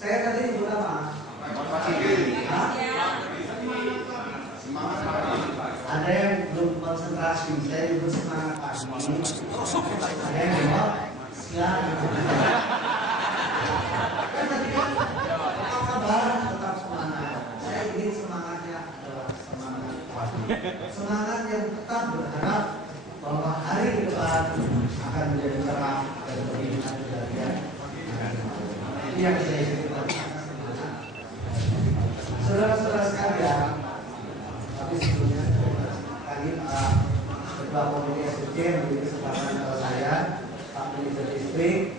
Saya tadi nyebut apa? Ada yang belum konsentrasi, saya nyebut semangat pagi. Ada yang jawab siang. Kan tadi kan apa kabar? Tetap semangat. Saya ingin semangatnya adalah semangat pagi. Semangat yang tetap berharap bahwa hari ke depan akan menjadi cerah dan beriman kejadian. Ini yang saya ceritakan. Saudara-saudara sekalian, tapi sebelumnya tadi Ketua Komite SDC memberi kesempatan kepada saya, Pak Manajer Distrik,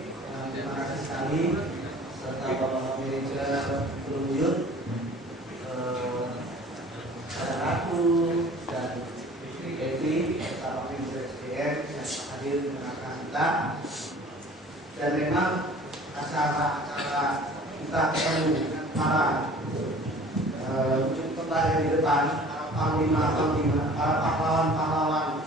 terima kasih sekali, serta Bapak Manajer Turunjut, Ada Ratu dan Devi, serta Pak Manajer SDM yang hadir di tengah kita. Dan memang acara-acara kita ketemu para kembali di depan para pahlawan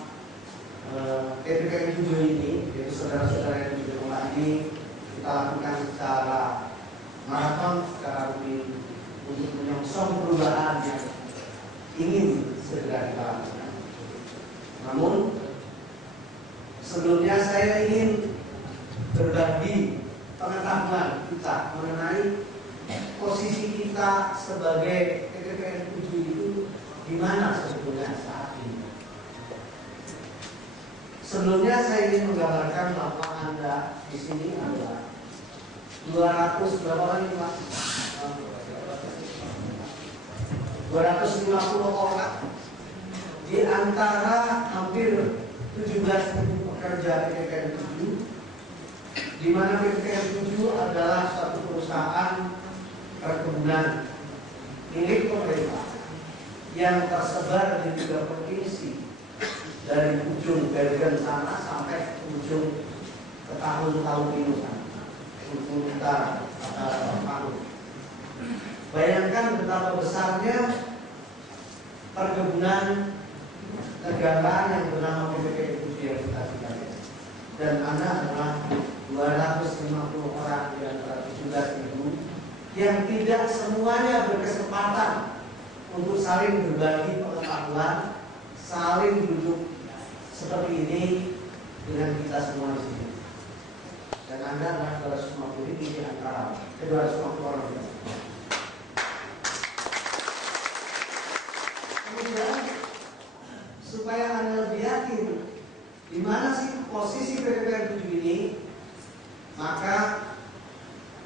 TPKN 7 ini, yaitu saudara-saudara yang di rumah ini, kita lakukan secara maraton, secara rutin untuk menyongsong perubahan yang ingin segera kita lakukan. Namun sebelumnya saya ingin berbagi pengetahuan kita mengenai posisi kita sebagai TPKN 7 itu di mana sebetulnya saat ini. Sebelumnya saya ingin menggambarkan bahwa Anda di sini adalah 200 berapa orang ini Pak? 250 orang di antara hampir 17.000 pekerja TPKN 7, di mana TPKN 7 adalah satu perusahaan perkebunan milik pemerintah yang tersebar di 3 provinsi, dari ujung Bergen sana sampai ujung ke Tahun sana, ujung utara Tahun. Bayangkan betapa besarnya perkebunan negara yang bernama PPKN 7 yang kita tinggali. Dan Anda adalah 250 orang di antara 17.000 yang tidak semuanya berkesempatan untuk saling berbagi pengetahuan, saling duduk seperti ini dengan kita semua di sini. Dan Anda adalah 250 ini di antara 250 orang ini. Kemudian supaya Anda lebih yakin di mana sih posisi PPKN 7 ini, maka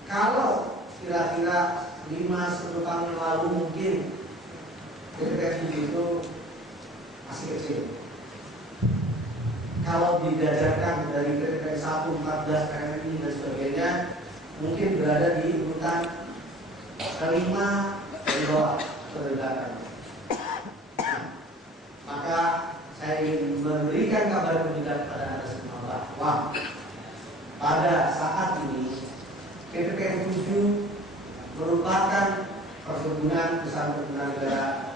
kalau kira-kira 5-10 tahun yang lalu mungkin PPKN 7 itu masih kecil. Kalau dijajarkan dari PPKN 1, 14, PMI dan sebagainya, mungkin berada di urutan kelima dari bawah kerendahan. Maka saya ingin memberikan kabar gembira kepada Anda semua bahwa pada saat ini PPKN 7 merupakan perkebunan perkebunan negara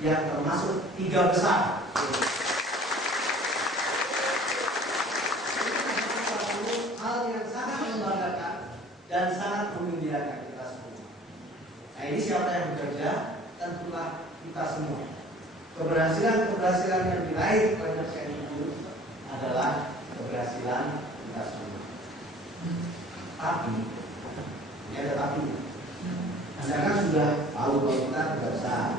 yang termasuk 3 besar. Ini hal yang sangat membanggakan dan sangat menggembirakan kita semua. Nah, ini siapa yang bekerja? Tentulah kita semua. Keberhasilan yang diraih oleh PPKN 7 adalah keberhasilan kita semua. Tapi ini ada tapinya. Anda kan sudah tahu bahwa kita tidak besar.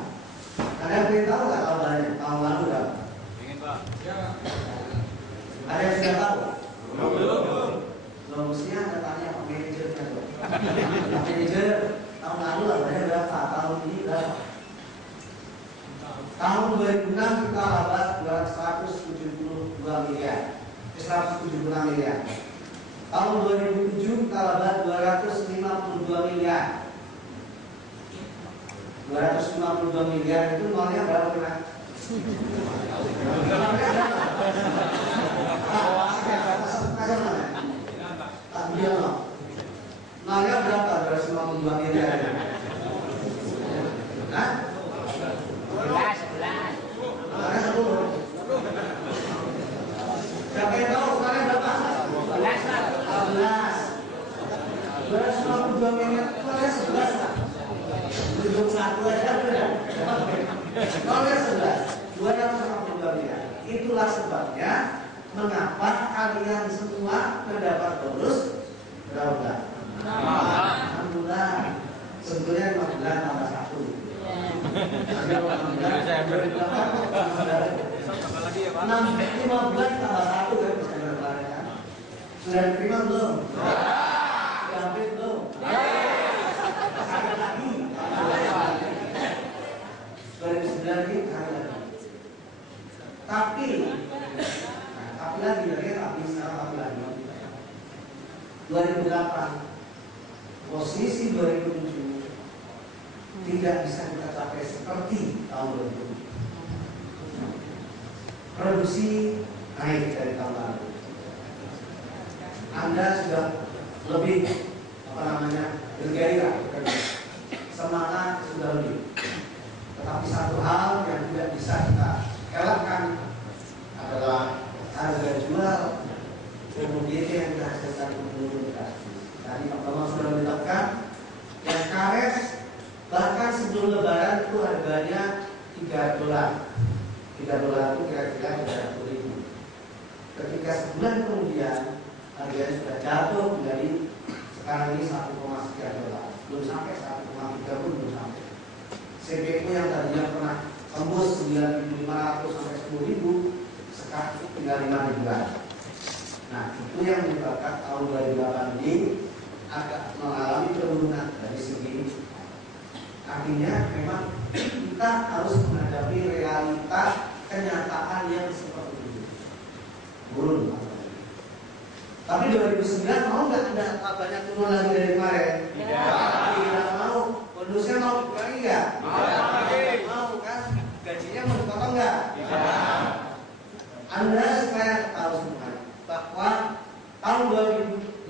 Ada yang ingin tahu nggak tahun lalu berapa? Ingin Pak. Ya. Ada yang sudah tahu? Belum. Mestinya Anda tanya Pak Manajernya dong. Pak Manajer, tahun lalu labanya berapa? Tahun ini berapa? Tahun 2006 kita laba 172 miliar. 176 miliar. Tahun 2007 kita laba 252 miliar. 252 miliar itu nolnya berapa kira? Nolnya berapa? 252 miliar. Hah? 11. Nolnya 10. Siapa yang tahu nolnya berapa? 12. 12. 250 2 miliar keluarnya 11 lah. Hitung 1 aja udah. Keluarnya 11, 252 miliar. Itulah sebabnya mengapa kalian semua mendapat bonus berapa? Alhamdulillah. Sebetulnya 5 bulan tambah 1. Tapi 5 bulan tambah 1 kan bisa berkelanjutan. Sudah diterima belum? Sudah hampir belum? Sakit lagi. 2009 ini kali lagi. Tapi lagi sekarang lagi. 2008 posisi 2007 tidak bisa kita capai seperti tahun 2007. Produksi naik dari tahun lalu. Anda sudah lebih bergairah, semangat sudah lebih. Tetapi satu hal yang tidak bisa kita elakkan adalah harga jual komoditi yang dihasilkan menurun drastis. Tadi Pak Bambang sudah menjelaskan yang karet bahkan sebelum Lebaran itu harganya $3. $3 itu kira-kira 300.000. Ketika sebulan kemudian harganya sudah jatuh menjadi sekarang ini 1, sekian dolar, belum sampai 1,3 pun belum sampai. CPO yang tadinya pernah tembus 9.500 sampai 10.000 sekarang tinggal 5.000-an. Nah, itu yang menyebabkan tahun 2008 ini agak mengalami penurunan dari segi. Artinya memang kita harus menghadapi realita kenyataan yang seperti itu. Turun. Tapi 2009 mau nggak ada banyak turun lagi dari kemarin? Tidak mau. Bonusnya mau dikurangi nggak? Mau kan? Gajinya mau dipotong nggak? Anda supaya tahu semua bahwa tahun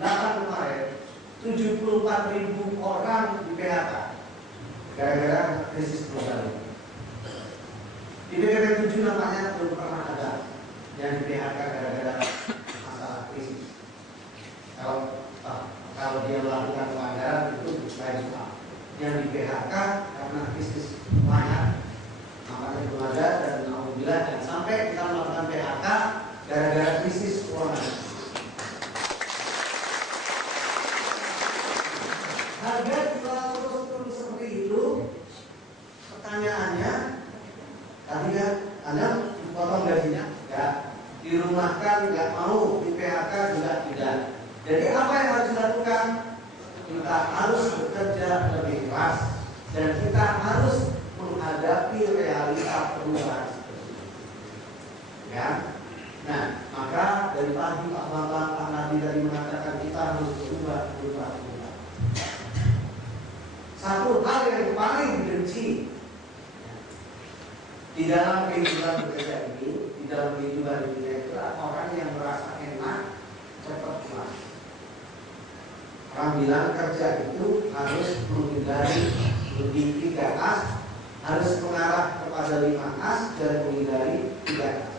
2008 kemarin 74.000 orang di PHK gara-gara krisis global. Di PPP 7 namanya belum pernah ada yang di PHK gara-gara masalah krisis. Kalau dia melakukan pelanggaran itu lain soal. Yang di PHK karena krisis banyak, makanya belum ada. Dan alhamdulillah jangan sampai kita melakukan PHK gara-gara krisis keuangan. Harga jual terus turun seperti itu. Pertanyaannya, tadi kan Anda dipotong gajinya, enggak, dirumahkan, enggak mau, di PHK juga tidak. Jadi apa yang harus dilakukan? Kita harus bekerja lebih keras dan kita harus menghadapi realita perubahan. Ya, nah maka dari pagi Pak Bambang, Pak Nadi tadi mengatakan kita harus berubah. Satu hal yang paling dibenci di dalam kehidupan bekerja ini, di dalam kehidupan dunia itu adalah orang yang merasa enak, cepat puas. Orang bilang kerja itu harus menghindari lebih 3 as, harus mengarah kepada 5 as dan menghindari 3 as.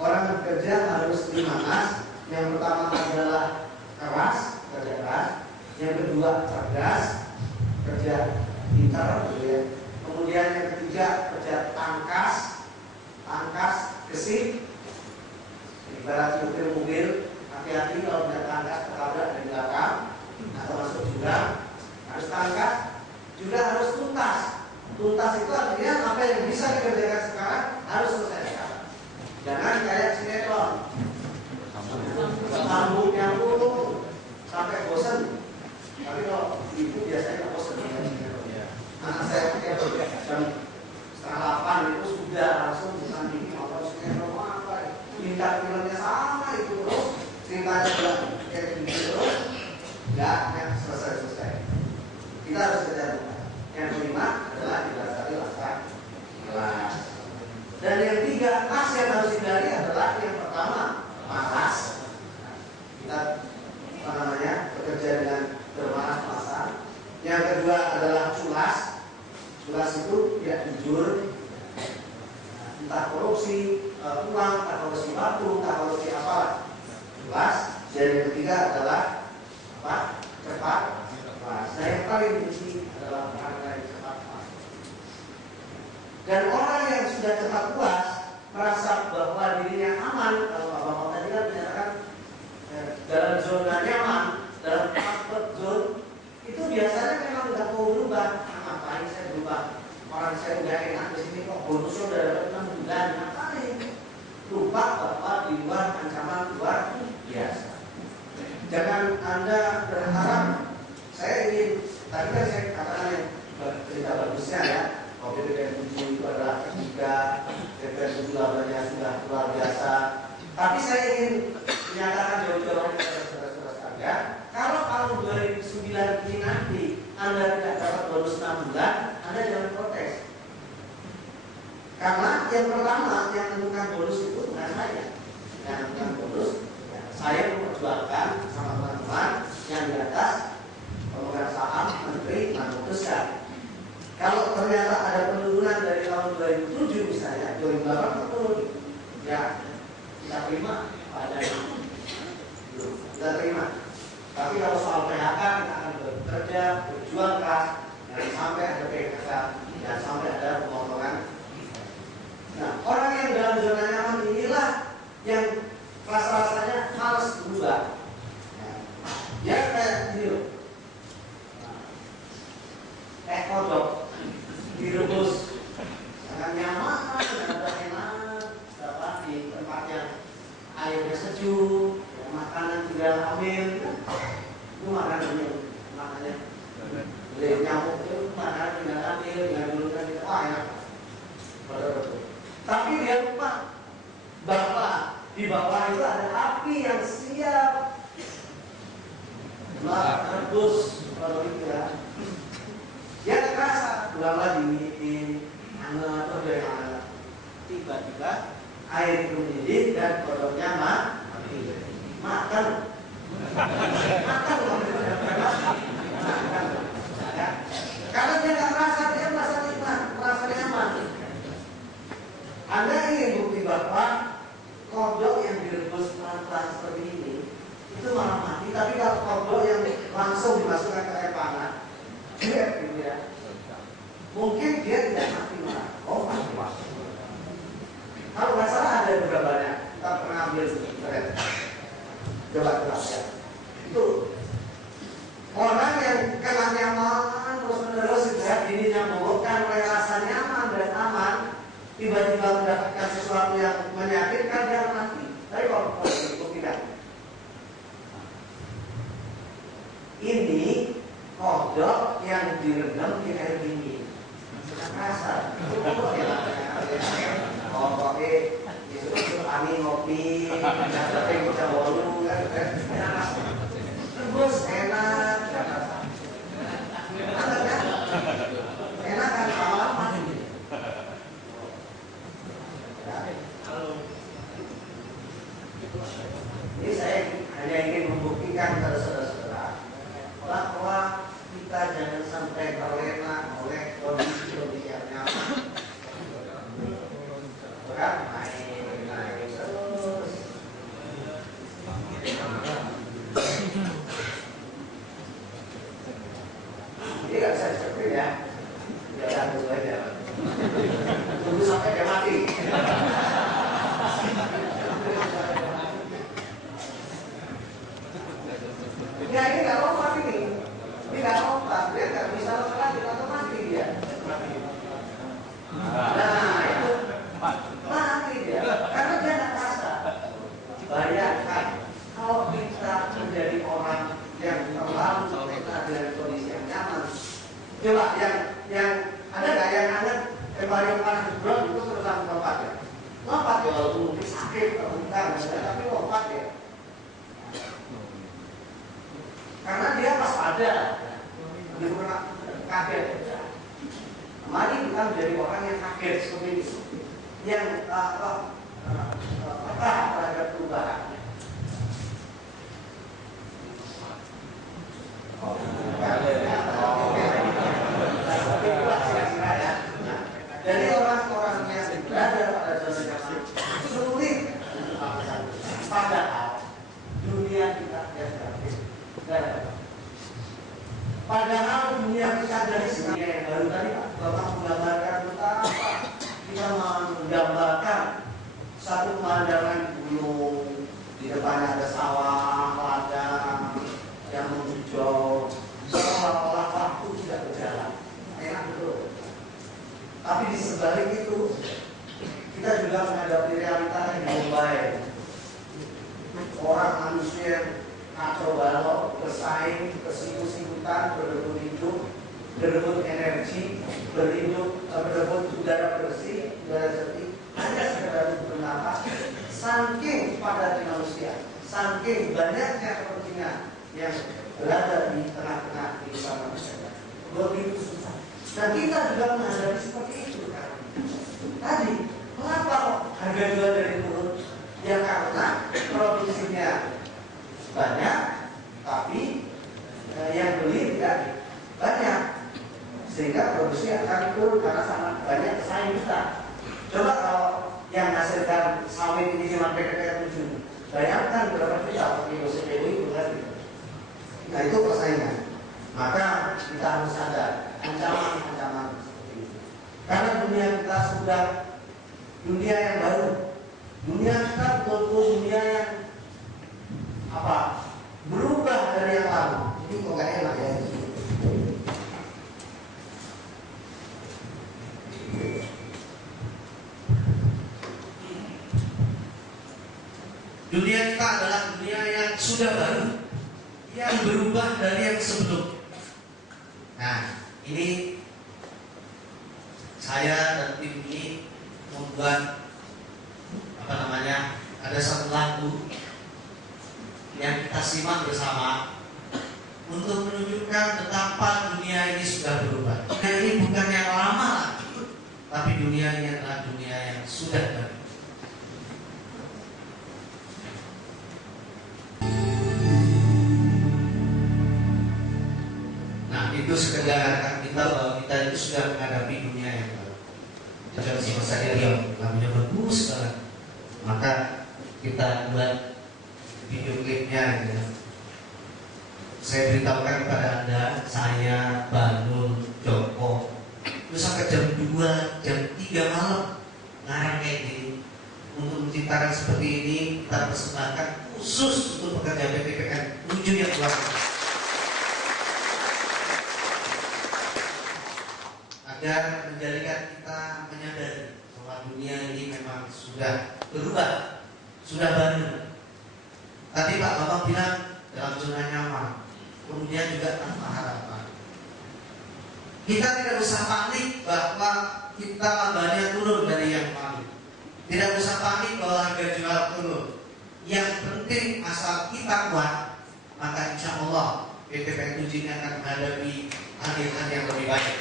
Orang bekerja harus 5 as. Yang pertama adalah keras, kerja keras. Yang kedua cerdas, kerja pintar, gitu ya. Kemudian yang ketiga kerja tangkas, gesit. Ibarat nyetir mobil, hati-hati kalau tidak tangkas ketabrak dari belakang atau masuk jurang. Harus tangkas, juga harus tuntas. Tuntas itu artinya apa yang bisa dikerjakan sekarang harus selesaikan. Jangan kayak sinetron, sambungnya pun sampai bosan. Tapi kalau itu biasanya nggak bosan ya. Anak saya jam 7:30 itu sudah langsung disandingi nonton sinetron apa ya. Bintang filmnya sama itu terus, ceritanya juga kayak gitu terus, nggak selesai. Kita harus kerja. Yang kelima adalah didasari rasa ikhlas. Dan yang 3 as yang harus hindari adalah yang pertama malas. Kita bekerja dengan bermalas-malasan. Yang kedua adalah culas. Culas itu tidak jujur, entah korupsi uang, entah korupsi waktu, entah korupsi apalah. Culas. Dan yang ketiga adalah cepat merasa puas, merasa bahwa dirinya aman. Kalau Bapak tadi kan menyatakan dalam zona nyaman, dalam comfort zone, itu biasanya memang nggak mau berubah. Ngapain saya berubah? Orang saya udah enak di sini kok, bonusnya udah dapat 6 bulan, ngapain? Lupa bahwa di luar ancaman luar biasa. Jangan Anda berharap. Saya ingin, tadi kan saya katakan yang cerita bagusnya ya, bahwa BPN 7 itu adalah ketika BPN 7 labanya sudah luar biasa. Tapi saya ingin menyatakan jauh-jauh kepada saudara-saudara sekalian, kalau tahun 2009 ini nanti Anda tidak dapat bonus 6 bulan, Anda jangan protes. Karena yang pertama yang menentukan bonus itu bukan saya. Yang menentukan bonus, ya, saya memperjuangkan sama teman-teman yang di atas pemegang saham, menteri, memutuskan. Kalau ternyata ada penurunan dari tahun 2007 misalnya, 2008 turun, ya kita terima pada itu. Kita terima. Tapi kalau soal PHK kita akan bekerja, berjuang keras, jangan sampai ada PHK, jangan sampai ada pemotongan. Nah, orang yang dalam zona nyaman inilah yang rasa-rasanya harus berubah. Ya kayak gini loh. Kodok direbus sangat nyaman, sangat enak, dapat di tempat yang airnya sejuk, makanan tidak hamil, itu makanannya, beli nyamuk itu makanan tidak hamil, tidak dulu kan kita enak, betul. Tapi dia lupa bahwa di bawah itu ada api yang siap merebus kalau itu ya. Ya terasa, ulama dingin, hangat, atau yang hangat. Tiba-tiba air itu mendidih dan kodoknya mati. Makan. Karena dia nggak merasa, dia merasa nikmat, merasa nyaman. Anda ingin bukti bahwa kodok yang direbus pelan-pelan seperti ini itu malah mati. Tapi kalau kodok yang langsung dimasukkan ke air panas, dia gitu ya. Mungkin dia tidak mati malah. Oh mati. Kalau nggak salah ada beberapanya. Kita pernah ambil keren. Coba ya. Itu orang yang kena nyaman terus-menerus ya, dirinya membutuhkan rasa nyaman dan aman, tiba-tiba mendapatkan sesuatu yang menyakitkan, dia mati. Tapi kalau itu tidak. Ini kodok yang direndam di air dingin, kasar. Kodoknya itu angin ngopi, tapi kita bolu kan, terus enak, enak kan lama-lama. Ini saya hanya ingin membuktikan kepada saudara-saudara bahwa kita jangan sampai terlena oleh kondisi-kondisi yang nyaman. Bukan naik terus. Ini nggak bisa seperti ya. Jangan tunggu aja. Tunggu sampai dia mati. Ya ini nggak lompat ini. Ini nggak lompat, dia nggak bisa lompat atau mati dia. Nah itu mati dia, karena dia nggak rasa. Bayangkan kalau kita menjadi orang yang terlalu terlena dengan kondisi yang nyaman. Coba yang ada nggak yang anget kemarin panas berat itu terus lompat ya? Lompat ya walaupun mungkin sakit atau bukan, tapi lompat ya. Karena dia waspada, dia pernah kaget. Mari kita menjadi orang yang kaget seperti itu, yang peka terhadap perubahan. Jadi orang-orang yang berada pada zona nyaman sulit, padahal dunia kita gratis. Padahal dunia kita dari sekarang yang baru tadi Bapak menggambarkan betapa kita menggambarkan satu pemandangan gunung, di depannya ada sawah, ladang yang menghijau, seolah-olah waktu tidak berjalan. Enak betul. Tapi di sebalik itu, kita juga menghadapi realita yang Mumbai. Orang manusia kacau balau, bersaing, bersikut-sikutan, berebut hidup, berebut energi, berebut udara bersih, udara jernih, hanya sekedar untuk bernapas. Saking padatnya manusia, saking banyaknya kepentingan yang berada di tengah-tengah kehidupan manusia, begitu susah. Dan kita juga menghadapi seperti itu kan. Tadi, kenapa harga jual dari turun? Ya karena produksinya banyak, tapi yang beli tidak banyak, sehingga produksi akan turun karena sangat banyak pesaing kita. Coba kalau yang menghasilkan sawit ini cuma PPK 7, bayangkan berapa juta kilo CPO itu kan? Nah itu persaingan. Maka kita harus sadar ancaman-ancaman seperti itu. Karena dunia kita sudah dunia yang baru. Dunia kita betul-betul dunia yang berubah dari yang lalu. Ini kok gak enak ya? Dunia kita adalah dunia yang sudah baru, yang berubah dari yang sebelum. Nah, ini saya dan tim ini membuat ada satu lagu yang kita simak bersama untuk menunjukkan betapa dunia ini sudah berubah. Dunia ini bukan yang lama lagi, tapi dunia ini adalah dunia yang sudah baru. Nah, itu sekedar kita bahwa kita itu sudah menghadapi dunia yang baru. Jangan sama saja yang lagunya bagus banget, maka kita buat video klipnya gitu. Saya beritahukan kepada Anda, saya Banul Joko itu sampai jam 2, jam 3 malam ngarang kayak gini. Untuk menciptakan seperti ini kita persembahkan khusus untuk pekerja PTPN 7 yang luar biasa, agar menjadikan kita menyadari bahwa dunia ini memang sudah berubah, sudah baru. Tadi Pak Bapak bilang dalam zona nyaman, kemudian juga tanpa harapan. Kita tidak usah panik bahwa kita labanya turun dari yang lalu. Tidak usah panik bahwa harga jual turun. Yang penting asal kita kuat, maka insya Allah PTPN 7 ini akan menghadapi hari-hari yang lebih baik.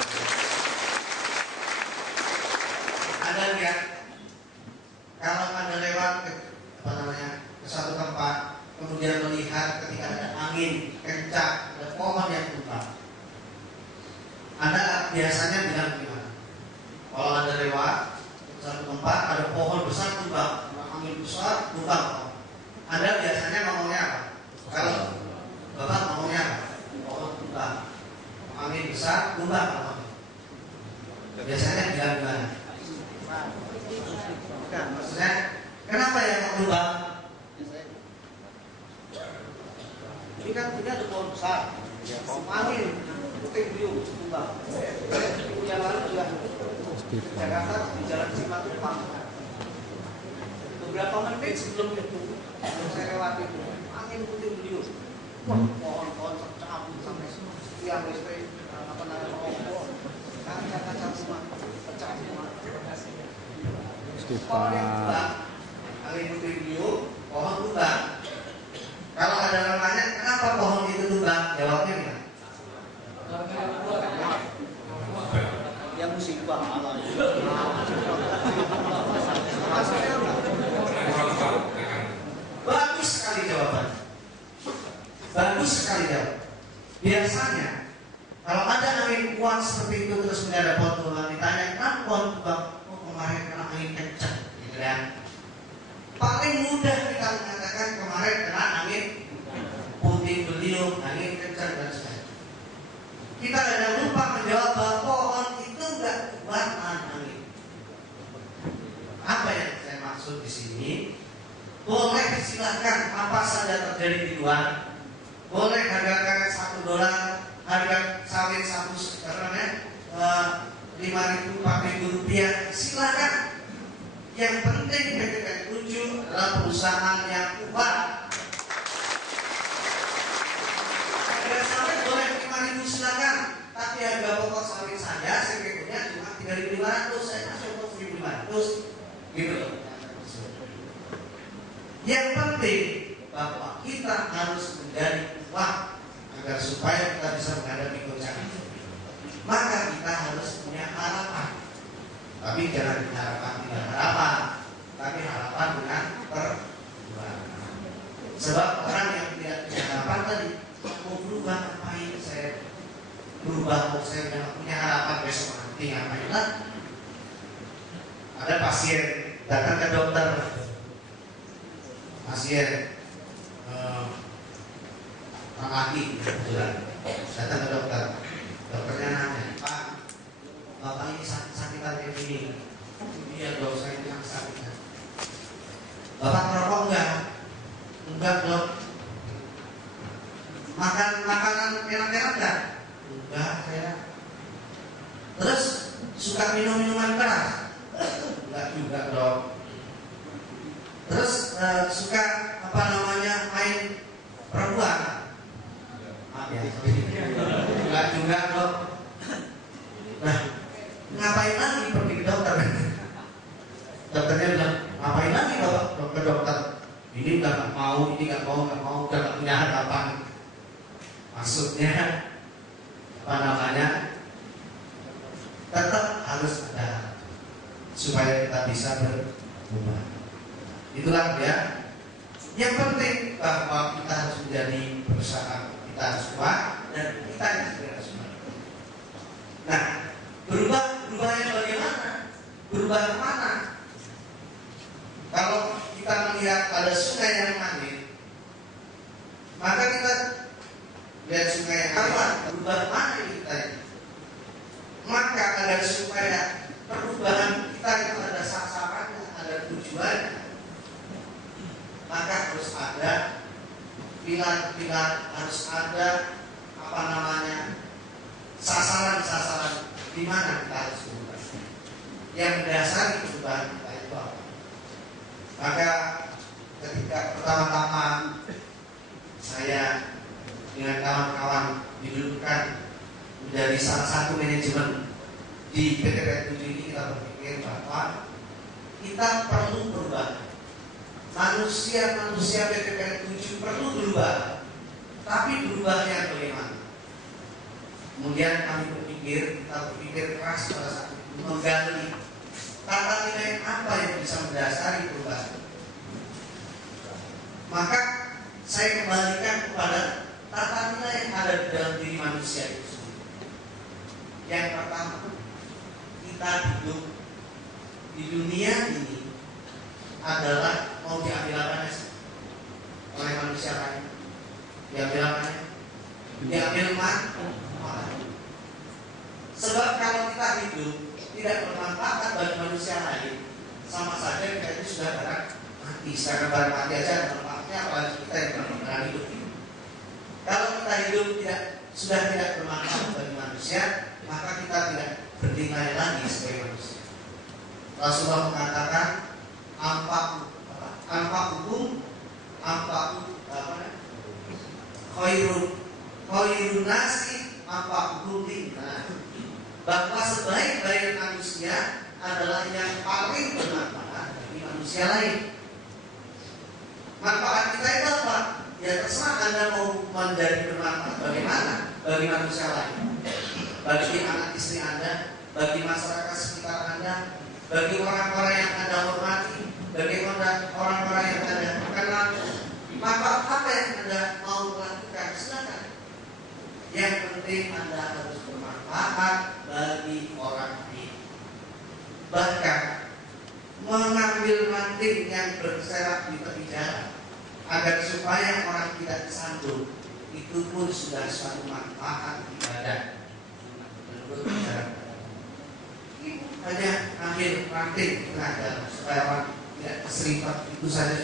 Anda lihat, kalau Anda lewat ke satu tempat, kemudian melihat ketika ada angin kencang, ada pohon yang tumbang, Anda biasanya bilang gimana? Kalau Anda lewat ke satu tempat, ada pohon besar tumbang, angin besar tumbang, Anda biasanya ngomongnya apa? Kalau Bapak ngomongnya apa? Pohon tumbang, angin besar tumbang, biasanya bilang gimana? Bukan, maksudnya kenapa ya kok tumbang? Ini kan tidak ada pohon besar, angin, puting beliung, tumbang. Minggu yang lalu juga Jakarta di Jalan Simatupang. Beberapa menit sebelum itu, sebelum saya lewat itu, angin puting beliung. Pohon-pohon tercabut sampai tiang listrik, roboh, kaca-kaca semua pecah semua. Pohon yang tumbang, angin puting beliung, pohon tumbang. Kalau ada orang tanya, kenapa pohon itu tumbang? Jawabnya gimana? Yang musibah Allah. Maksudnya apa? Bagus sekali jawaban. Bagus sekali jawab. Biasanya kalau ada angin kuat seperti itu terus ada pohon tumbang, ditanya kenapa pohon tumbang? Oh kemarin kena angin kencang, gitu kan? Paling mudah kita mengatakan kemarin kena angin puting beliung, angin kencang dan sebagainya. Kita kadang lupa menjawab bahwa pohon itu nggak kuat nahan angin. menjadi di luar. Boleh harga karet $1, harga sawit 5.000, 4.000 rupiah, silakan. Yang penting PT PN 7 adalah perusahaan yang kuat. Harga sawit boleh 5.000 silakan, tapi harga pokok sawit saya punya cuma 3.500, saya masih 1.500, gitu. Yang penting bahwa kita harus menjadi kuat agar supaya kita bisa menghadapi goncangan. Maka kita harus punya harapan. Tapi jangan harapan tidak harapan, tapi harapan dengan perjuangan. Sebab orang yang tidak punya harapan tadi mau berubah ngapain, saya berubah, saya tidak punya harapan besok nanti ngapain lah. Ada pasien datang ke dokter, pasien laki datang ke dokter, dokternya nanya, Pak, Bapak ini sakitan kayak gini. Iya dok, saya bilang sakit. Bapak merokok enggak? Enggak dok. Makan makanan enak-enak enggak? Enggak saya. Terus suka minum minuman keras? Enggak juga dok. Terus suka main perempuan? Ya, enggak juga dok. Nah, ngapain lagi pergi ke dokter? Dokternya bilang, ngapain lagi bapak ke dokter? Ini nggak mau, udah nggak punya harapan. Maksudnya tetap harus ada supaya kita bisa berubah. Itulah ya. Yang penting bahwa kita harus menjadi perusahaan, kita harus kuat dan kita harus kuat. Nah, berubahnya bagaimana? Berubah kemana? Kalau kita melihat ada sungai yang mengalir, maka kita lihat sungai yang mengalir, berubah kemana kita? Maka agar supaya perubahan kita itu ada sasarannya, ada tujuannya, maka harus ada pilar-pilar, harus ada sasaran-sasaran di mana kita harus berubah. Yang mendasari perubahan kita itu apa? Maka ketika pertama-tama saya dengan kawan-kawan didudukkan menjadi salah satu manajemen di PT PN 7 ini, kita berpikir bahwa kita perlu berubah. Manusia PT PN 7 perlu berubah, tapi berubahnya bagaimana? Kemudian kami kita berpikir keras pada saat itu, menggali tata nilai apa yang bisa mendasari perubahan. Maka saya kembalikan kepada tata nilai yang ada di dalam diri manusia itu. Yang pertama, kita hidup di dunia ini adalah mau diambil apanya sih oleh manusia lain? Diambil apanya? Diambil manfaat. Sebab kalau kita hidup tidak bermanfaat bagi manusia lain, sama saja kita itu sudah barang mati. Sekarang barang mati aja manfaatnya, apalagi kita yang benar hidup. Kalau kita hidup sudah tidak bermanfaat bagi manusia, maka kita tidak bernilai lagi sebagai manusia. Rasulullah mengatakan, khairun nasi anfa'uhum lin-nas. Bahwa sebaik-baik manusia adalah yang paling bermanfaat bagi manusia lain. Manfaat kita itu apa? Ya terserah Anda mau menjadi bermanfaat bagaimana bagi manusia lain, bagi anak istri Anda, bagi masyarakat sekitar Anda, bagi orang-orang yang Anda hormati, bagi orang-orang yang Anda kenal. Manfaat apa yang Anda mau lakukan, silakan. Yang penting Anda harus bermanfaat bagi orang lain. Bahkan mengambil ranting yang berserak di tepi jalan agar supaya orang tidak tersandung, itu pun sudah suatu manfaat ibadah. Hanya ambil ranting di tengah jalan supaya orang tidak terserimpet, itu saja.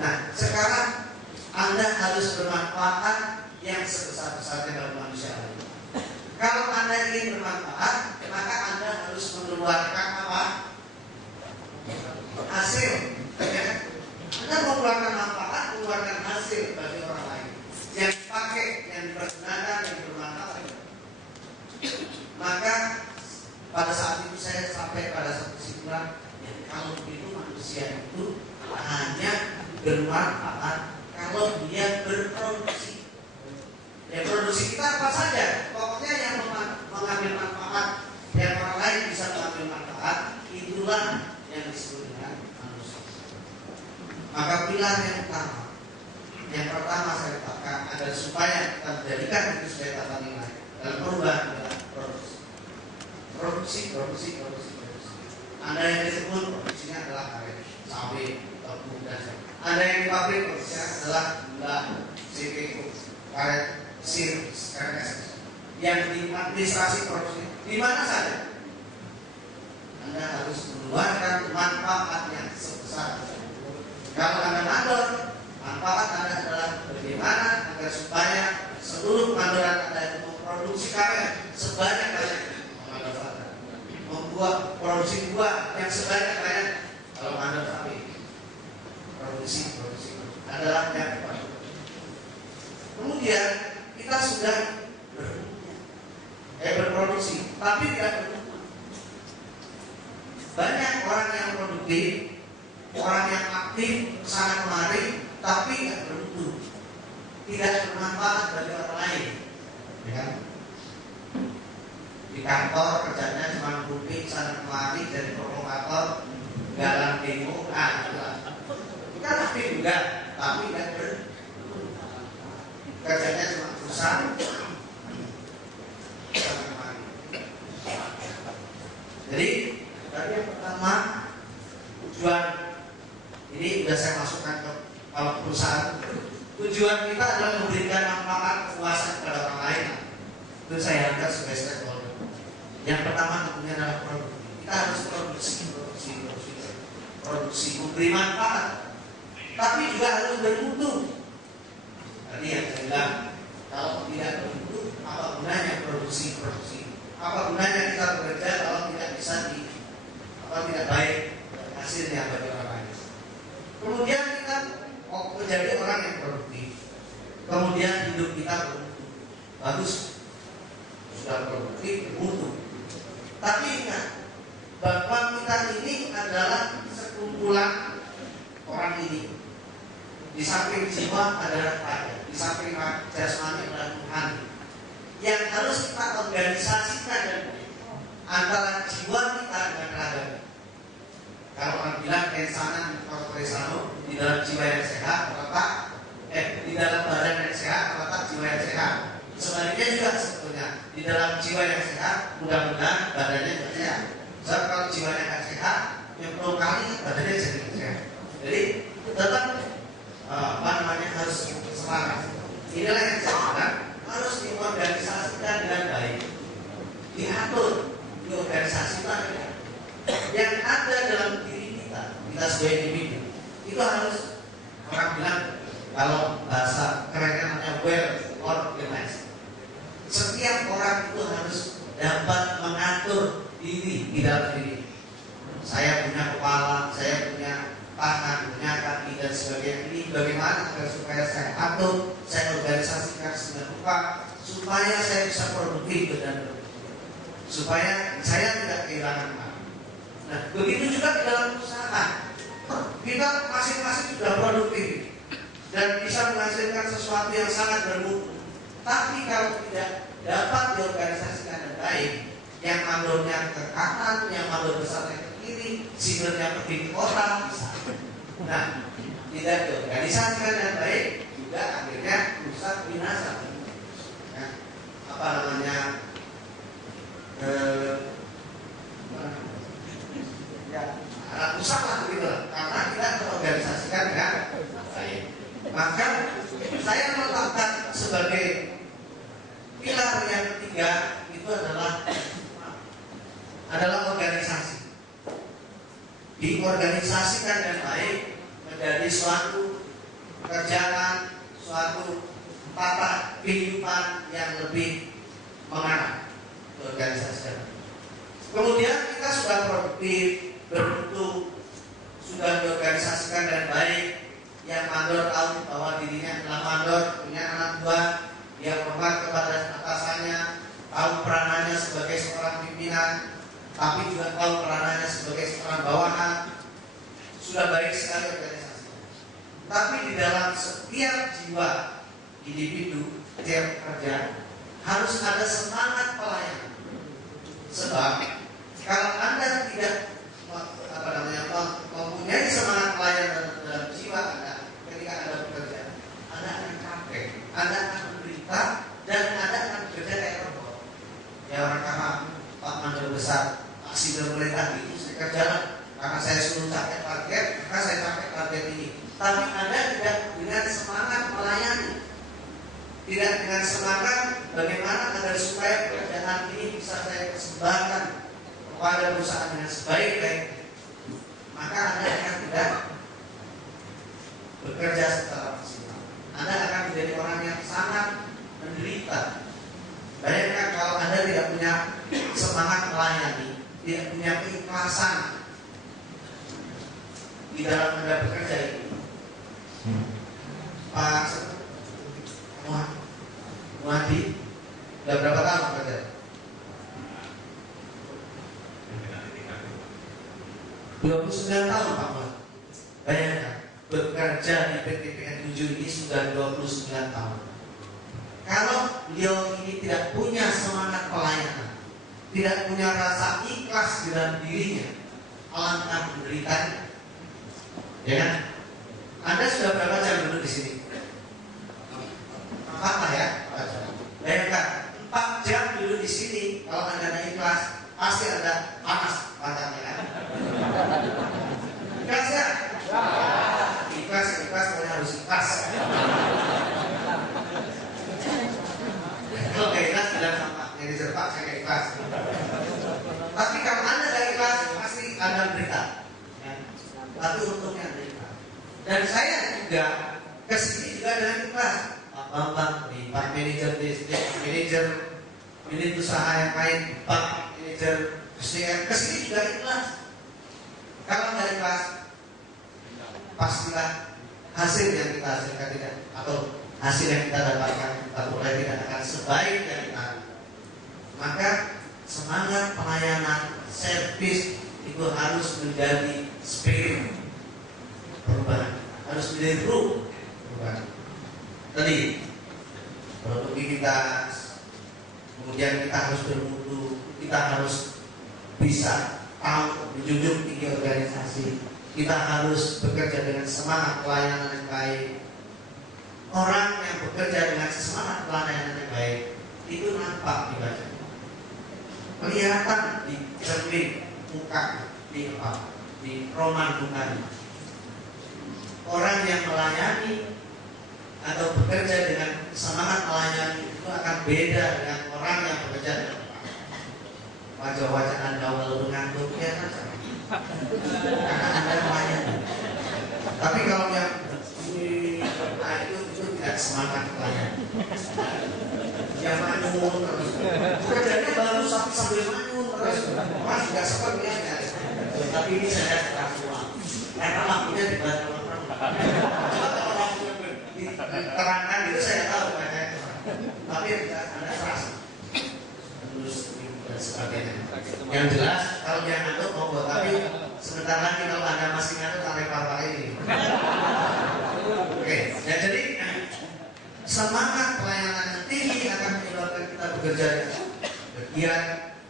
Nah, sekarang Anda harus bermanfaat yang sebesar-besarnya bagi manusia lain. Kalau Anda ingin bermanfaat, maka Anda harus mengeluarkan apa? Hasil. Ya. Anda mengeluarkan manfaat, mengeluarkan hasil bagi orang lain. Yang dipakai, yang dipergunakan, yang bermanfaat. Maka pada saat itu saya sampai pada satu kesimpulan, kalau itu manusia itu hanya bermanfaat kalau dia berproduksi. Ya, produksi kita apa saja, pokoknya yang mengambil manfaat, yang orang lain bisa mengambil manfaat, itulah yang disebut dengan manusia. Maka pilar yang pertama saya katakan adalah supaya kita menjadikan itu sebagai tata nilai dalam perubahan adalah produksi. Anda yang disebut produksinya adalah karet, sawit, tebu dan sebagainya. Anda yang di pabrik produksinya adalah gula, CPO, karet, sir, yang di administrasi produksi di mana saja Anda harus mengeluarkan manfaat yang sebesar. Kalau Anda mandor, manfaat Anda adalah bagaimana agar supaya seluruh mandoran Anda itu memproduksi karet sebanyak-banyaknya, membuat produksi buah yang sebanyak-banyaknya. Kalau mandor sapi, produksi adalah yang terbaik. Kemudian kita sudah berproduksi, tapi tidak bermutu. Banyak orang yang produktif, orang yang aktif sana kemari, tapi tidak bermutu, tidak bermanfaat bagi orang lain. Ya kan? Di kantor kerjanya cuma duduk sana kemari, jadi provokator, galang demo, bukan aktif juga, tapi tidak kerjanya cuma perusahaan. Jadi tadi yang pertama tujuan ini sudah saya masukkan ke perusahaan. Tujuan kita adalah memberikan manfaat kepuasan kepada orang lain. Itu saya angkat sebagai stakeholder. Yang pertama tentunya adalah produksi. Kita harus produksi, memberi manfaat, tapi juga harus bermutu. Tadi yang saya bilang, kalau tidak bermutu, apa gunanya produksi? Apa gunanya kita bekerja kalau tidak bisa tidak baik hasilnya bagi orang lain? Kemudian kita menjadi orang yang produktif. Kemudian hidup kita bermutu. Bagus, sudah produktif, bermutu. Tapi ingat bahwa kita ini adalah sekumpulan orang ini. Di samping jiwa adalah raga, di samping jasmani adalah Tuhan. Yang harus kita organisasikan antara jiwa kita dengan raga. Kalau orang bilang kesanan korporesano, di dalam jiwa yang sehat terletak di dalam badan yang sehat terletak jiwa yang sehat. Sebaliknya juga sebetulnya di dalam jiwa yang sehat mudah-mudahan badannya juga sehat. Sebab kalau jiwanya tidak sehat, yang perlu kali badannya jadi sehat. Jadi tetap harus semangat. Inilah yang saya bilang harus diorganisasikan dengan baik, diatur, diorganisasikan. Yang ada dalam diri kita sebagai individu itu harus, orang bilang kalau bahasa kerennya namanya well organized. Setiap orang itu harus dapat mengatur diri di dalam diri. Saya punya kepala, saya punya tangan, punya kaki dan sebagainya. Ini bagaimana agar supaya saya atur, saya organisasikan sedemikian rupa supaya saya bisa produktif dan supaya saya tidak kehilangan hak. Nah, begitu juga di dalam usaha. Kita masing-masing sudah produktif dan bisa menghasilkan sesuatu yang sangat bermutu. Tapi kalau tidak dapat diorganisasikan dengan baik, yang mandornya ke kanan, yang mandor besarnya ke kiri, sihirnya pergi ke kota, nah, tidak diorganisasikan dengan baik, juga akhirnya rusak binasa. Nah, apa namanya? Rusak lah begitu, karena kita terorganisasikan dengan baik. Maka saya meletakkan sebagai pilar yang ketiga itu adalah organisasi. Diorganisasikan dengan baik menjadi suatu pekerjaan suatu tata kehidupan yang lebih mengarah ke organisasi. Kemudian kita sudah produktif, bermutu, sudah diorganisasikan dengan baik. Yang mandor tahu bahwa dirinya adalah mandor, punya anak buah, dia hormat kepada atasannya, tahu peranannya sebagai seorang pimpinan, tapi juga tahu peranannya sebagai seorang bawahan. Sudah baik sekali organisasi. Tapi di dalam setiap jiwa individu, setiap pekerja harus ada semangat pelayanan. Sebab kalau Anda tidak mempunyai semangat pelayanan dalam jiwa Anda ketika Anda bekerja, Anda akan capek, Anda akan menderita, dan Anda akan bekerja kayak robot. Ya, orang kata Pak Mandor besar, Pak Sido pemerintah itu saya kerjakan karena saya suruh capai target, maka saya capai target ini. Tapi Anda tidak dengan semangat melayani, tidak dengan semangat bagaimana agar supaya pekerjaan ini bisa saya persembahkan kepada perusahaan dengan sebaik-baiknya, maka Anda akan tidak bekerja secara maksimal. Anda akan menjadi orang yang sangat menderita. Bayangkan kalau Anda tidak punya semangat melayani, tidak punya keikhlasan di dalam Anda bekerja ini. Pak Muhadi, sudah berapa tahun bekerja? 29 tahun Pak Muhadi. Bayangkan, bekerja di PT PN 7 ini sudah 29 tahun. Kalau beliau ini tidak punya semangat pelayanan, tidak punya rasa ikhlas di dalam dirinya, alangkah menderitanya. Ya kan? Anda sudah berapa jam duduk di sini? 4 lah ya. Bayangkan 4 jam duduk di sini, kalau Anda tidak ikhlas, pasti Anda panas matanya kan? Ikhlas ya? Ikhlas, pokoknya harus ikhlas. Kalau nggak ikhlas, bilang sama manajer Pak, saya nggak ikhlas. Tapi kalau Anda nggak ikhlas, pasti Anda menderita. Tapi untungnya Anda ikhlas. Dan saya juga kesini juga dengan ikhlas. Pak Bambang, Pak manajer bisnis, manajer unit usaha yang lain, Pak manajer SDM, kesini juga ikhlas. Kalau nggak ikhlas, pastilah hasil yang kita hasilkan tidak, atau hasil yang kita dapatkan tidak akan sebaik yang kita. Maka semangat pelayanan, servis itu harus menjadi spirit perubahan, harus menjadi ruh perubahan. Tadi produktivitas, kemudian kita harus bermutu, kita harus bisa tahu menjunjung tinggi organisasi, kita harus bekerja dengan semangat pelayanan yang baik. Orang yang bekerja dengan semangat pelayanan yang baik itu nampak di badan, kelihatan di cermin muka, di roman mukanya. Orang yang melayani atau bekerja dengan semangat melayani itu akan beda dengan orang yang bekerja dengan wajah-wajah Anda walaupun ngantuk ya kan, karena Anda melayani. Tapi kalau yang itu tidak semangat melayani, yang manyun terus, kerjanya baru sambil manyun terus, orang juga seperti ya. Tapi ini saya tidak pulang, karena lampunya dibantu orang. Terangkan itu saya tahu banyak, tapi Anda serasa terus dan sebagainya. Yang jelas kalau dia ngantuk monggo, tapi sebentar lagi kalau Anda masih ngantuk tarik apa ini. Oke, ya jadi semangat pelayanan yang tinggi akan menyebabkan kita bekerja dengan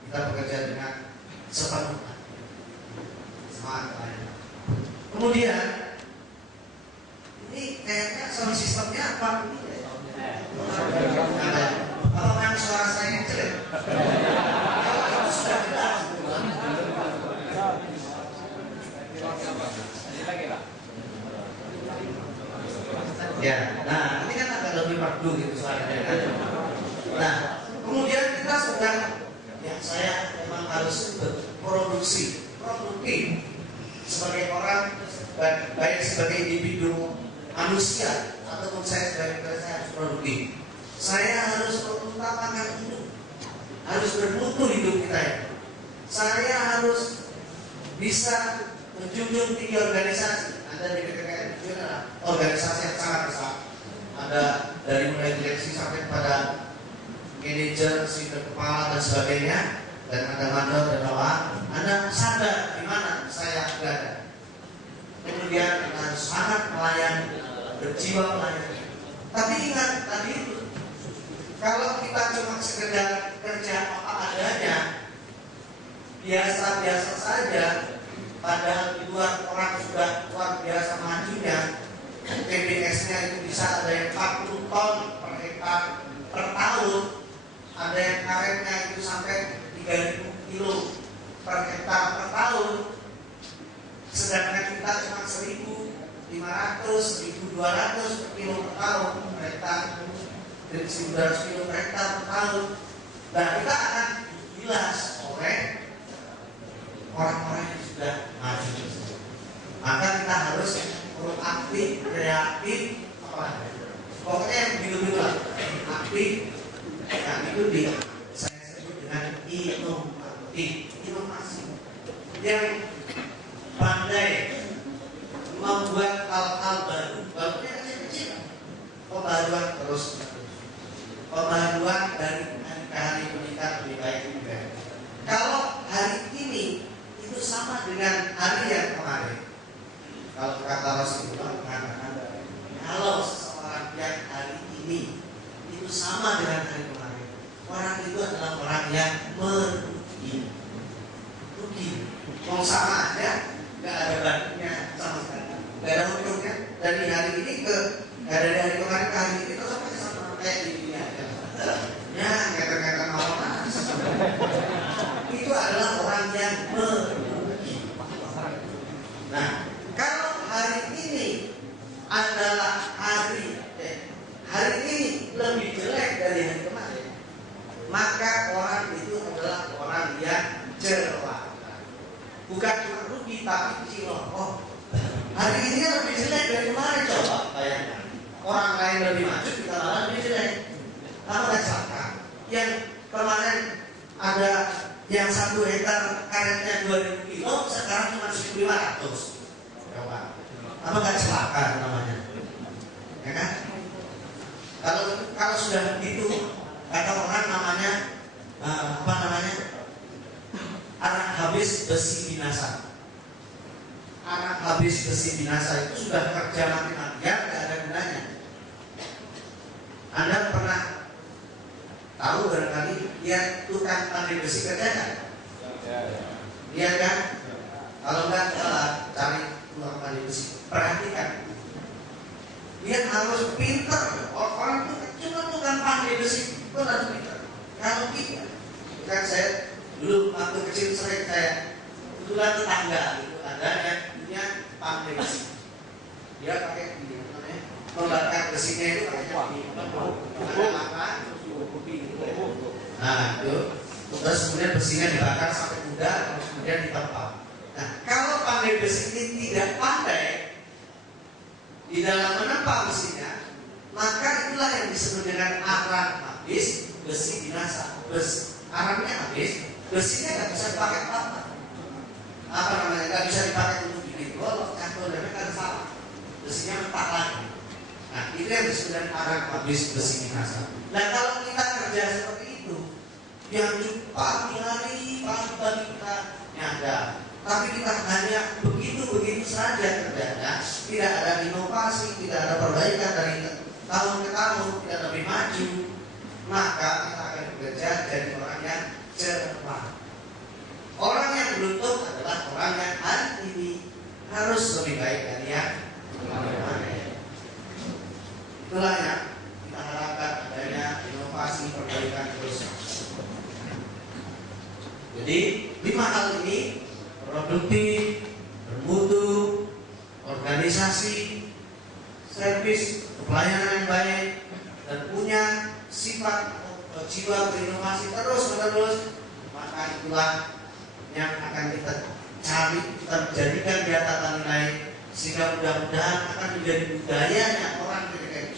kita bekerja dengan sepenuh semangat pelayanan. Kemudian ini kayaknya sound sistemnya apa ini? Kalau memang suara saya yang jelek, kalau itu sudah jelas. Ya, nah ini kan agak lebih merdu gitu suaranya kan. Nah, kemudian kita sedang, ya saya memang harus berproduksi, produktif sebagai orang, baik sebagai individu manusia ataupun saya sebagai saya harus produktif. Saya harus mengutamakan hidup, harus bermutu hidup kita ya. Saya harus bisa menjunjung tinggi organisasi. Anda di PPKN itu adalah organisasi yang sangat besar. Ada dari mulai direksi sampai pada manajer, senior kepala dan sebagainya, dan ada mandor dan bawah. Anda sadar di mana saya berada. Kemudian kita harus sangat melayani, berjiwa melayani. Tapi ingat tadi itu, kalau kita cuma sekedar kerja apa adanya, biasa-biasa saja, padahal di luar orang sudah luar biasa majunya, TBS-nya itu bisa ada yang 40 ton per hektar per tahun, ada yang karetnya itu sampai 3.000 kilo per hektar per tahun, sedangkan kita cuma 1.500, 1.200 per kilo per tahun per hektar, 1.200 kilo per hektar per tahun. Nah, kita akan digilas oleh orang-orang yang sudah maju. Maka kita harus proaktif, kreatif, pokoknya yang begitu-begitu lah, aktif. Nah, itu saya sebut dengan inovasi yang pandai membuat hal-hal baru. Barunya kecil-kecil, pembaruan terus, pembaruan dari hari ke hari meningkat lebih baik juga. Kalau hari ini itu sama dengan hari yang kemarin. Kalau kata Rasulullah mengatakan, kalau seseorang yang hari ini itu sama dengan hari kemarin, orang itu adalah orang yang merugi. Mau sama aja, nggak ada baliknya sama sekali, nggak ada untungnya. Dari hari ini dari hari kemarin ke hari ini tetap aja sama kayak di dunia aja. Ya, ngeter-ngeter orang. Itu adalah orang yang merugi. Nah, kalau hari ini adalah hari ini lebih jelek dari hari kemarin, maka orang itu adalah orang yang celaka. Bukan cuma rugi tapi ciloko. Hari ini lebih jelek dari kemarin, coba bayangkan. Orang lain lebih maju, kita malah lebih jelek. Apa celaka? Yang kemarin ada yang 1 hektar karetnya 2.000 kilo, sekarang cuma 1.500. Coba. Apa nggak celaka namanya? Ya kan? Kalau sudah begitu, kata orang namanya anak habis besi binasa. Anak habis besi binasa itu sudah kerja mati-matian, nggak ada gunanya. Anda pernah tahu barangkali lihat tukang pandai besi kerja kan? Iya kan? Kalau nggak cari tukang pandai besi, perhatikan. Dia harus pintar. Orang itu cuma tukang pandai besi itu harus pintar. Kalau tidak, kan saya dulu waktu kecil sering saya kebetulan tetangga itu ada yang punya pandai besi. Dia pakai membakar besinya itu pakai nah itu, terus kemudian besinya dibakar sampai muda, terus kemudian ditempel. Nah, kalau pandai besi ini tidak pandai di dalam menempa besinya, maka itulah yang disebut dengan arang habis besi binasa. Arangnya habis, besinya nggak bisa dipakai apa-apa. Apa namanya? Nggak bisa dipakai untuk bikin golok, atau dan kan salah. Besinya mentah lagi. Nah, itu yang disebut dengan arang habis besi binasa. Nah, kalau kita kerja seperti itu, yang pagi hari kita nyadar, tapi kita hanya begitu saja kerjanya, tidak ada inovasi, tidak ada perbaikan dari tahun ke tahun, tidak lebih maju, maka kita akan bekerja jadi orang yang cermat. Orang yang beruntung adalah orang yang hari ini harus lebih baik dari yang kemarin. Itulah yang kita harapkan adanya inovasi, perbaikan terus. Jadi 5 hal ini: produktif, bermutu, organisasi, servis, pelayanan yang baik, dan punya sifat jiwa berinovasi terus-menerus, maka itulah yang akan kita cari, kita jadikan di tata nilai, sehingga mudah-mudahan akan menjadi budayanya orang ketika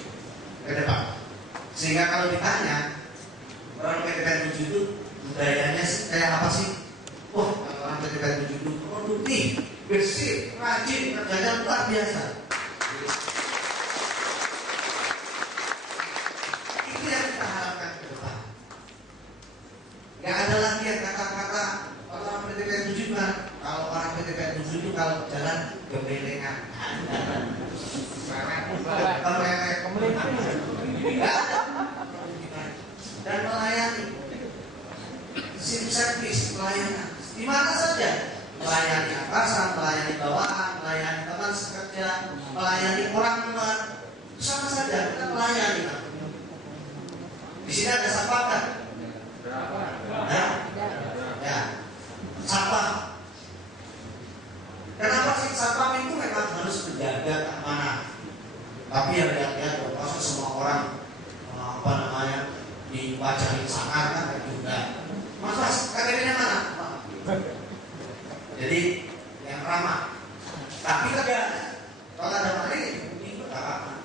ke depan. Sehingga kalau ditanya orang PTPN 7 itu budayanya kayak apa sih? Wah, orang PTPN 7 itu produktif, bersih, rajin, kerjanya luar biasa. Itu yang kita harapkan ke depan. Gak ada lagi yang kata-kata orang PTPN 7 kan. Kalau orang PTPN 7 itu kalau jalan gembelengan. Dan melayani, sim service, pelayanan di mana saja, melayani atasan, melayani bawahan, melayani teman sekerja, melayani orang luar, sama saja kita melayani. Di sini ada sapa kan? Ya, sapa. Kenapa sih satpam itu memang harus menjaga keamanan? Tapi yang lihat-lihat proses semua orang dibacain sangar kan juga. Mas, KTP-nya mana? Jadi yang ramah. Tapi kalau ada mari ini apa?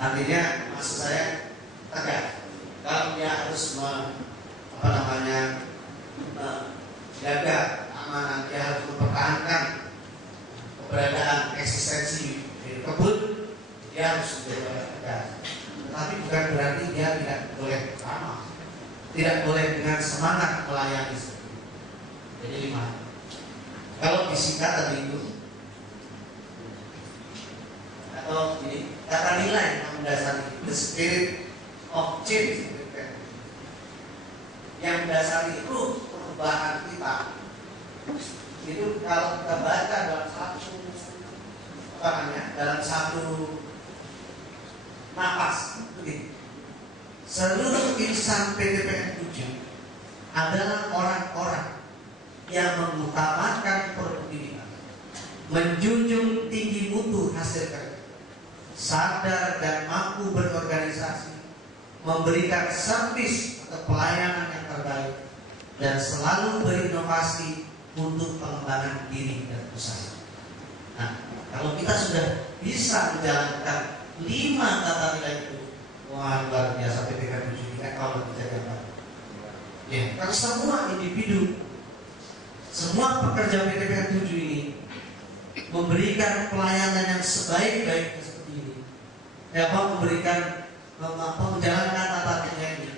Artinya maksud saya tegak. Kalau dia harus jaga keamanan, dia harus mempertahankan keberadaan eksistensi di kebun, dia harus tegas. Tapi bukan berarti dia tidak boleh ramah, tidak boleh dengan semangat melayani. Jadi 5. Kalau disingkat tadi itu, atau ini kata nilai yang mendasari the spirit of change, yang mendasari itu perubahan kita. Itu kalau kita baca dalam satu napas, seluruh insan PTPN 7 adalah orang-orang yang mengutamakan produktivitas, menjunjung tinggi mutu hasil kerja, sadar dan mampu berorganisasi, memberikan servis atau pelayanan yang terbaik, dan selalu berinovasi untuk pengembangan diri dan usaha. Nah, kalau kita sudah bisa menjalankan 5 kata nilai itu, wah luar biasa PTPN 7 kita kalau menjaga apa? Ya, karena semua individu, semua pekerja PTPN 7 ini memberikan pelayanan yang sebaik-baiknya seperti ini. Memberikan menjalankan tata nilainya,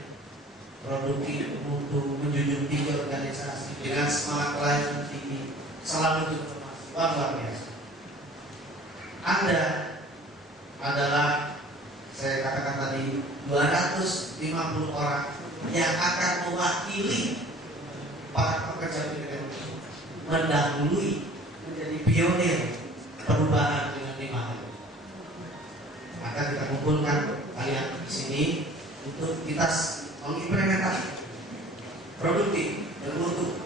produktif, mutu, menjunjung tinggi organisasi dengan semangat pelayanan tinggi, selalu informasi, luar biasa. Anda adalah, saya katakan tadi, 250 orang yang akan mewakili para pekerja PTPN, mendahului, menjadi pionir perubahan dengan 5 hal. Maka kita kumpulkan kalian di sini untuk kita mengimplementasi produktif, bermutu,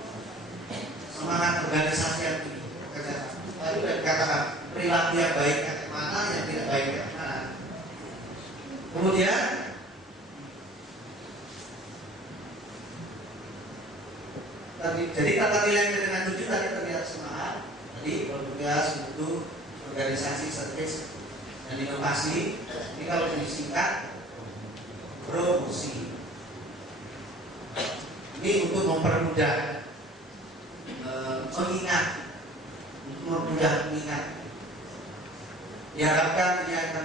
semangat organisasi yang tinggi, pekerja. Tadi sudah dikatakan perilaku yang baik yang mana, yang tidak baik yang mana. Kemudian jadi kata nilai dengan 7 tadi terlihat semangat, tadi produktivitas, mutu, organisasi, servis, dan inovasi. Ini kalau disingkat promosi. Ini untuk mempermudah mengingat, untuk mempermudah mengingat. Diharapkan ini akan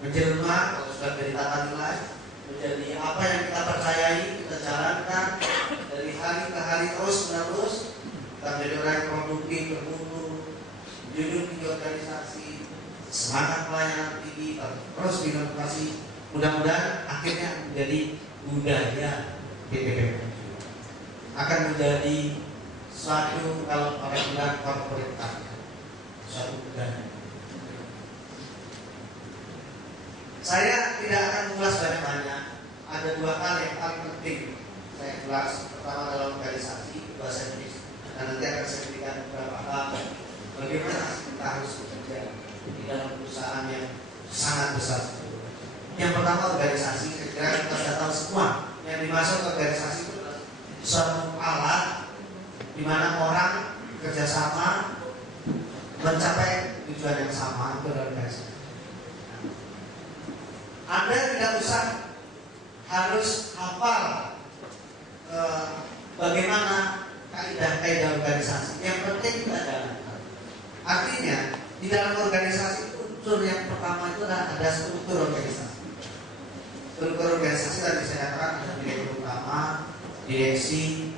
menjelma kalau sudah dari tata nilai menjadi apa yang kita percayai, kita jalankan dari hari ke hari terus menerus. Kita menjadi orang yang produktif, bermutu, menjunjung tinggi organisasi, semangat pelayanan tinggi, terus berinovasi. Mudah-mudahan akhirnya menjadi budaya PTPN, akan menjadi suatu, kalau orang bilang corporate culture, suatu budaya. Saya tidak akan mengulas banyak-banyak. Ada 2 hal yang paling penting saya ulas. Pertama dalam organisasi, bahasa Inggris, dan nanti akan saya berikan beberapa hal bagaimana kita harus bekerja di dalam perusahaan yang sangat besar. Yang pertama organisasi, saya kira kita sudah tahu semua yang dimaksud organisasi itu suatu alat di mana orang kerjasama mencapai tujuan yang sama, itu adalah organisasi. Anda tidak usah harus hafal bagaimana kaidah-kaidah organisasi. Yang penting kita jalankan. Artinya di dalam organisasi unsur yang pertama itu adalah ada struktur organisasi. Struktur organisasi tadi saya katakan ada direktur utama, direksi,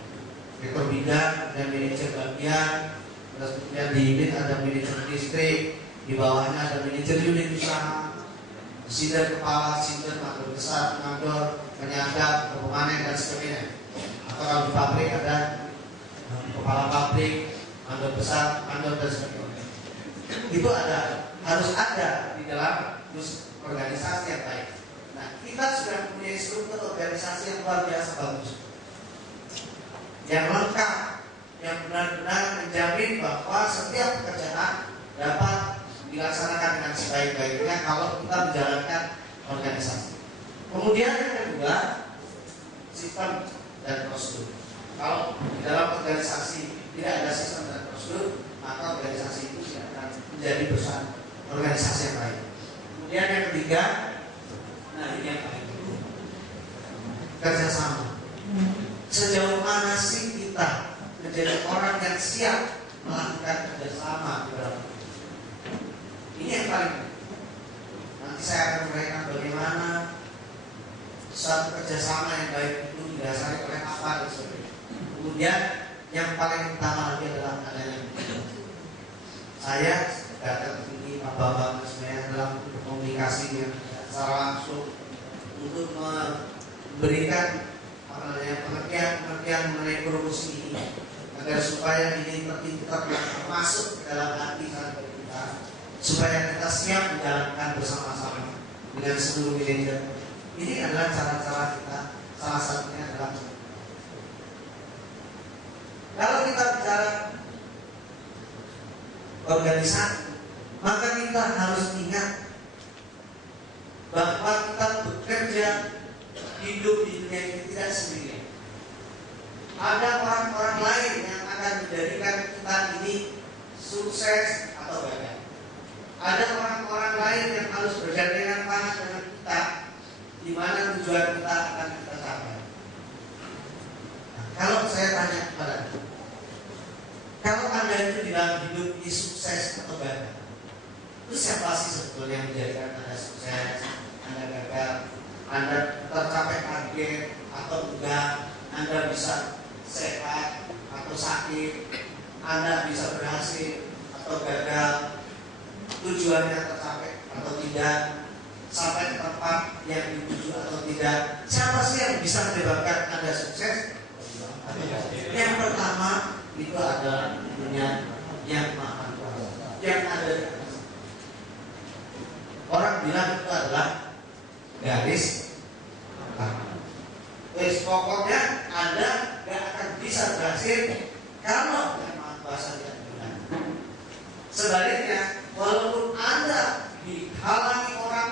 direktur bidang, dan manajer bagian. Terus kemudian di unit ada manajer distrik, di bawahnya ada manajer unit usaha, sinder kepala, sinder mandor besar, mandor, penyadap, pemanen dan sebagainya. Atau kalau di pabrik ada kepala pabrik, mandor besar, mandor dan sebagainya. Itu harus ada di dalam organisasi yang baik. Nah, kita sudah mempunyai struktur organisasi yang luar biasa bagus, yang lengkap, yang benar-benar menjamin bahwa setiap pekerjaan dapat dilaksanakan dengan sebaik-baiknya kalau kita menjalankan organisasi. Kemudian yang kedua, sistem dan prosedur. Kalau di dalam organisasi tidak ada sistem dan prosedur, maka organisasi itu tidak akan menjadi perusahaan organisasi yang baik. Kemudian yang ketiga, nah ini yang paling penting, kerjasama. Sejauh mana sih kita menjadi orang yang siap melakukan kerjasama di dalam ini yang paling penting. Nanti saya akan uraikan bagaimana suatu kerjasama yang baik itu didasari oleh apa dan sebagainya. Kemudian yang paling utama lagi adalah adanya saya datang ini Pak Bambang sebenarnya dalam komunikasi dengan secara langsung untuk memberikan pengertian mengenai promosi ini agar supaya ini masuk ke dalam hati kita, supaya kita siap menjalankan bersama-sama dengan seluruh manajer. Ini adalah cara-cara kita. Salah satunya adalah kalau kita bicara organisasi, maka kita harus ingat bahwa kita bekerja hidup di dunia ini tidak sendirian. Ada orang-orang lain yang akan menjadikan kita ini sukses atau gagal. Ada orang-orang lain yang harus bergandengan tangan dengan kita, di mana tujuan kita akan kita capai. Nah, kalau saya tanya kepada Anda, kalau Anda itu di dalam hidup ini sukses atau gagal, itu siapa sih sebetulnya yang menjadikan Anda sukses, Anda gagal, Anda tercapai target atau enggak, Anda bisa sehat atau sakit, Anda bisa berhasil atau gagal, tujuannya tercapai atau tidak, sampai ke tempat yang dituju atau tidak. Siapa sih yang bisa menyebabkan Anda sukses? Yang pertama itu adalah dunia yang maha kuasa, yang ada di atas. Orang bilang itu adalah garis tangan. Pokoknya Anda gak akan bisa berhasil kalau yang maha kuasa tidak berkenan. Sebaliknya, walaupun Anda dihalangi orang,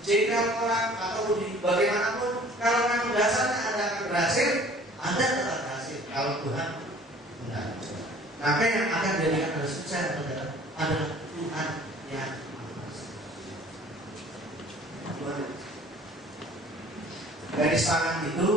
dijegal orang, atau bagaimanapun, kalau memang dasarnya Anda akan berhasil, Anda tetap berhasil kalau Tuhan benar. Maka yang akan menjadikan Anda sukses adalah Tuhan yang maha kuasa. Garis tangan itu